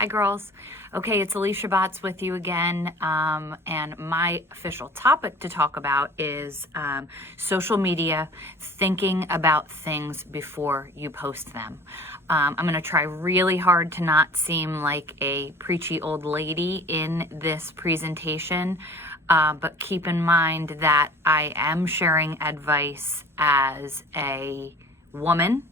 Hi, girls. Okay, it's Alicia Baatz with you again, and my official topic to talk about is social media, thinking about things before you post them. I'm going to try really hard to not seem like a preachy old lady in this presentation, but keep in mind that I am sharing advice as a woman,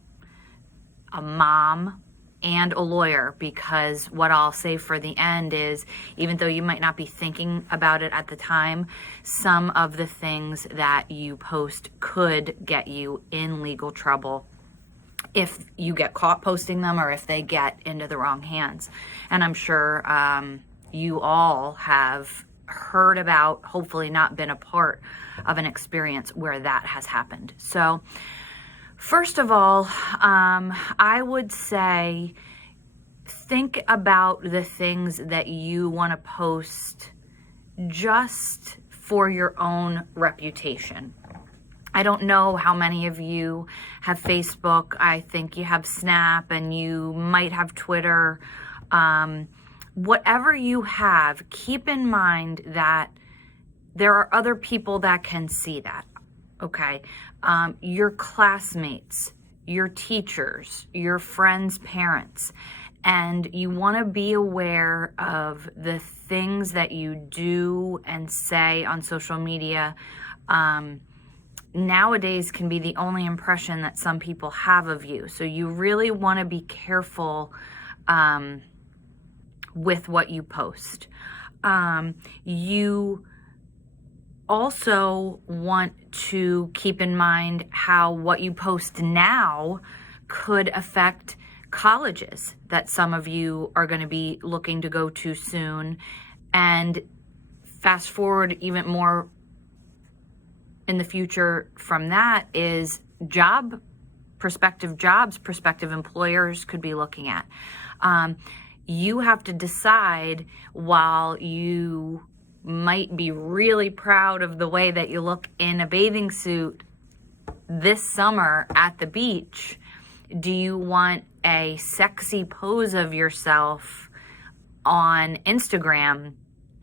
a mom, and a lawyer, because what I'll say for the end is, even though you might not be thinking about it at the time, some of the things that you post could get you in legal trouble if you get caught posting them or if they get into the wrong hands. And I'm sure you all have heard about, hopefully not been a part of an experience where that has happened. So first of all, I would say think about the things that you want to post just for your own reputation. I don't know how many of you have Facebook. I think you have Snap and you might have Twitter. Whatever you have, keep in mind that there are other people that can see that. Okay, your classmates, your teachers, your friends' parents, and you want to be aware of the things that you do and say on social media. Nowadays can be the only impression that some people have of you. So you really want to be careful with what you post. You also want to keep in mind how what you post now could affect colleges that some of you are going to be looking to go to soon. And fast forward even more in the future from that is prospective employers could be looking at. You have to decide, while you might be really proud of the way that you look in a bathing suit this summer at the beach, do you want a sexy pose of yourself on Instagram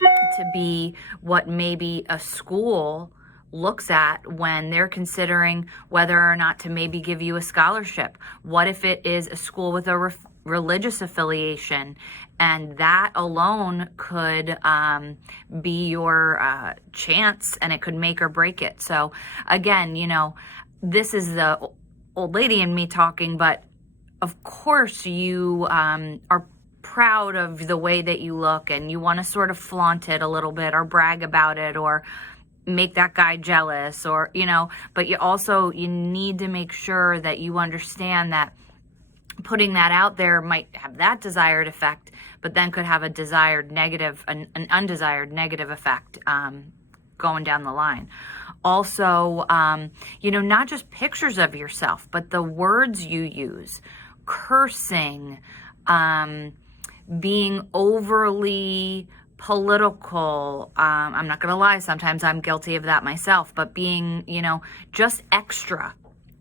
to be what maybe a school looks at when they're considering whether or not to maybe give you a scholarship? What if it is a school with a religious affiliation, and that alone could be your chance, and it could make or break it? So again, this is the old lady in me talking, but of course you are proud of the way that you look and you want to sort of flaunt it a little bit or brag about it or make that guy jealous, or but you need to make sure that you understand that putting that out there might have that desired effect, but then could have an undesired negative effect going down the line. Also, not just pictures of yourself, but the words you use, cursing, being overly political. I'm not going to lie, sometimes I'm guilty of that myself, but being, just extra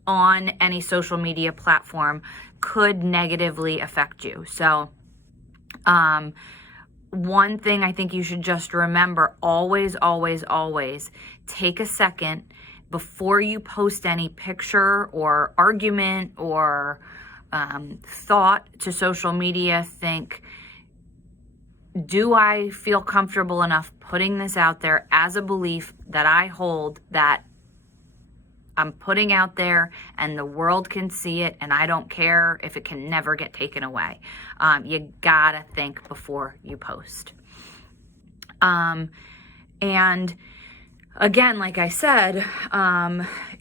on any social media platform could negatively affect you. So, one thing I think you should just remember, always, always, always take a second before you post any picture or argument or thought to social media. Think, do I feel comfortable enough putting this out there as a belief that I hold, that I'm putting out there and the world can see it and I don't care if it can never get taken away? You gotta think before you post. And again, like I said,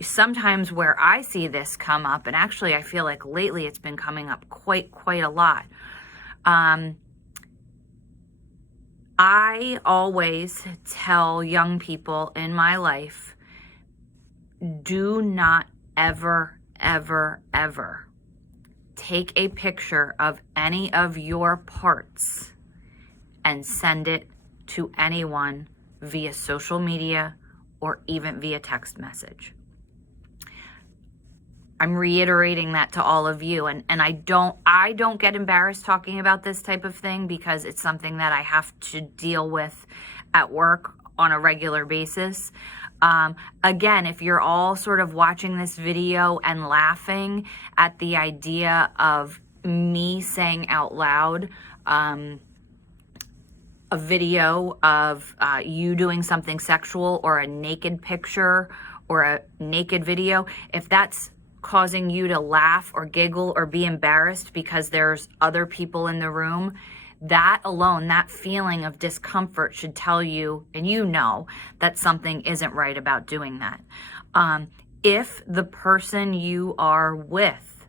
sometimes where I see this come up, and actually I feel like lately it's been coming up quite a lot. I always tell young people in my life, do not ever, ever, ever take a picture of any of your parts and send it to anyone via social media or even via text message. I'm reiterating that to all of you. And I don't get embarrassed talking about this type of thing because it's something that I have to deal with at work on a regular basis. Again, if you're all sort of watching this video and laughing at the idea of me saying out loud a video of you doing something sexual or a naked picture or a naked video, if that's causing you to laugh or giggle or be embarrassed because there's other people in the room, that alone, that feeling of discomfort should tell you, and you know, that something isn't right about doing that. If the person you are with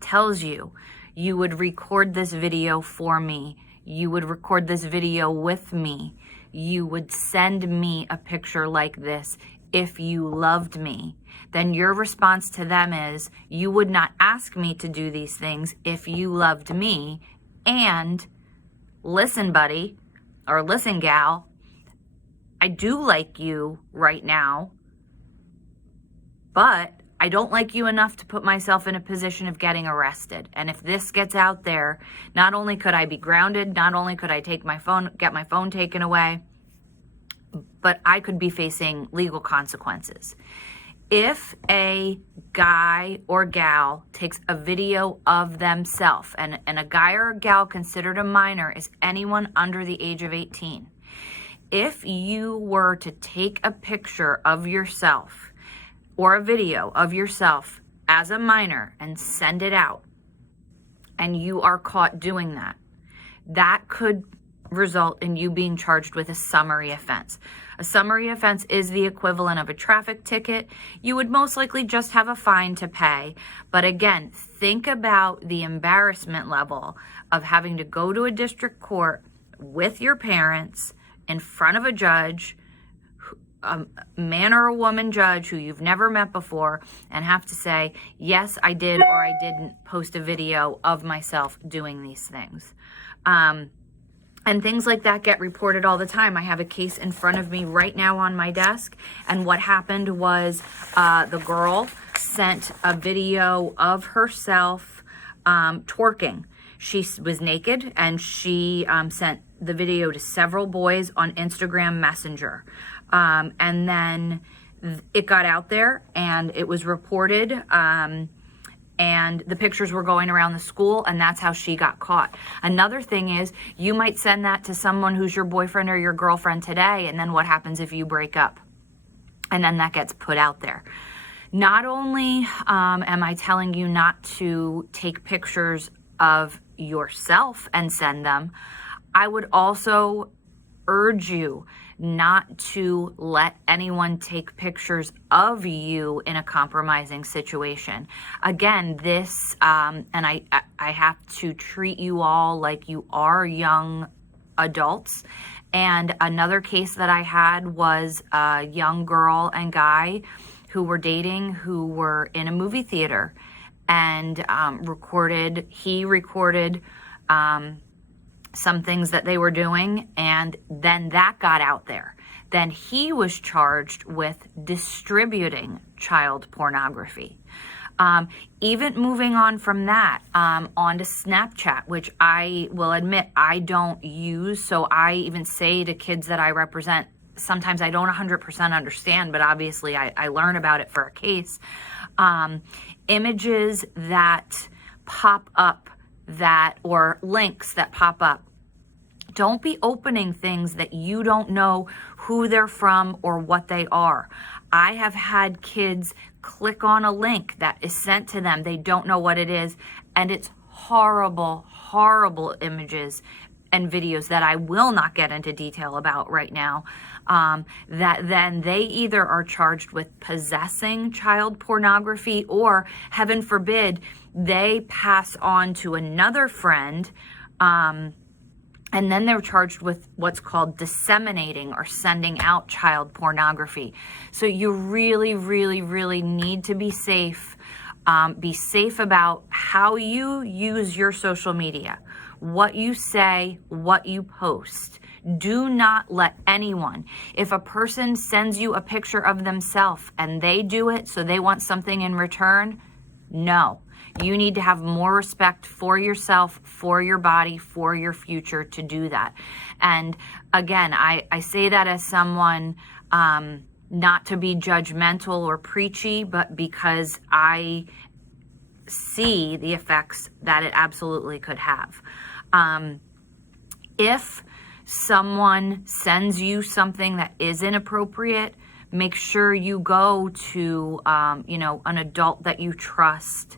tells you, you would record this video for me, you would record this video with me, you would send me a picture like this if you loved me, then your response to them is, you would not ask me to do these things if you loved me. And listen, buddy, or listen, gal, I do like you right now, but I don't like you enough to put myself in a position of getting arrested. And if this gets out there, not only could I be grounded, not only could I get my phone taken away, but I could be facing legal consequences. If a guy or gal takes a video of themselves, and a guy or a gal considered a minor is anyone under the age of 18. If you were to take a picture of yourself or a video of yourself as a minor and send it out, and you are caught doing that, that could result in you being charged with a summary offense. A summary offense is the equivalent of a traffic ticket. You would most likely just have a fine to pay. But again, think about the embarrassment level of having to go to a district court with your parents in front of a judge, a man or a woman judge who you've never met before, and have to say, yes, I did or I didn't post a video of myself doing these things. And things like that get reported all the time. I have a case in front of me right now on my desk. And what happened was the girl sent a video of herself twerking. She was naked, and she sent the video to several boys on Instagram Messenger. And then it got out there and it was reported. And the pictures were going around the school, and that's how she got caught. Another thing is, you might send that to someone who's your boyfriend or your girlfriend today, and then what happens if you break up? And then that gets put out there. Not only am I telling you not to take pictures of yourself and send them, I would also urge you not to let anyone take pictures of you in a compromising situation. Again, this, and I have to treat you all like you are young adults. And another case that I had was a young girl and guy who were dating, who were in a movie theater, and he recorded some things that they were doing, and then that got out there. Then he was charged with distributing child pornography. Even moving on from that, onto Snapchat, which I will admit I don't use. So I even say to kids that I represent, sometimes I don't 100% understand, but obviously I learn about it for a case. Images that pop up or links that pop up. Don't be opening things that you don't know who they're from or what they are. I have had kids click on a link that is sent to them. They don't know what it is. And it's horrible, horrible images and videos that I will not get into detail about right now. That then they either are charged with possessing child pornography, or heaven forbid, they pass on to another friend, and then they're charged with what's called disseminating or sending out child pornography. So you really, really, really need to be safe. Be safe about how you use your social media, what you say, what you post. Do not let anyone, if a person sends you a picture of themselves and they do it so they want something in return, no. You need to have more respect for yourself, for your body, for your future to do that. And again, I say that as someone, not to be judgmental or preachy, but because I see the effects that it absolutely could have. If someone sends you something that is inappropriate, make sure you go to, an adult that you trust,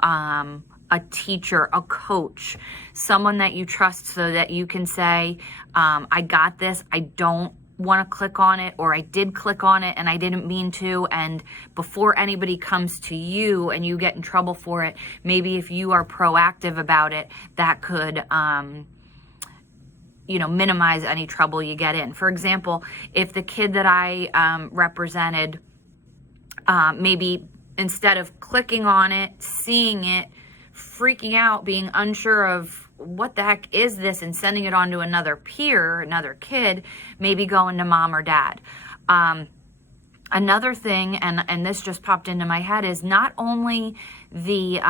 a teacher, a coach, someone that you trust, so that you can say, I got this, I don't want to click on it, or I did click on it and I didn't mean to. And before anybody comes to you and you get in trouble for it, maybe if you are proactive about it, that could, minimize any trouble you get in. For example, if the kid that I represented, maybe instead of clicking on it, seeing it, freaking out, being unsure of what the heck is this, and sending it on to another peer, another kid, maybe going to mom or dad. Another thing, and this just popped into my head, is not only the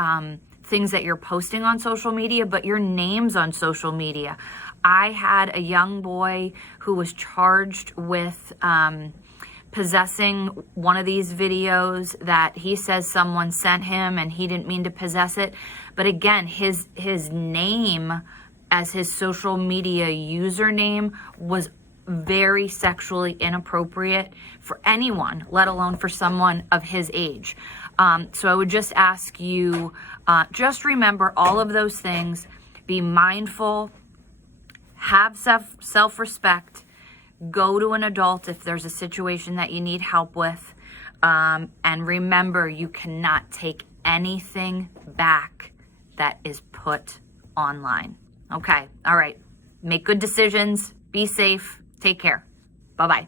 things that you're posting on social media, but your names on social media. I had a young boy who was charged with possessing one of these videos that he says someone sent him and he didn't mean to possess it. But again, his name as his social media username was very sexually inappropriate for anyone, let alone for someone of his age. So I would just ask you, just remember all of those things. Be mindful, have self-respect, go to an adult if there's a situation that you need help with. And remember, you cannot take anything back that is put online. Okay. All right. Make good decisions. Be safe. Take care. Bye-bye.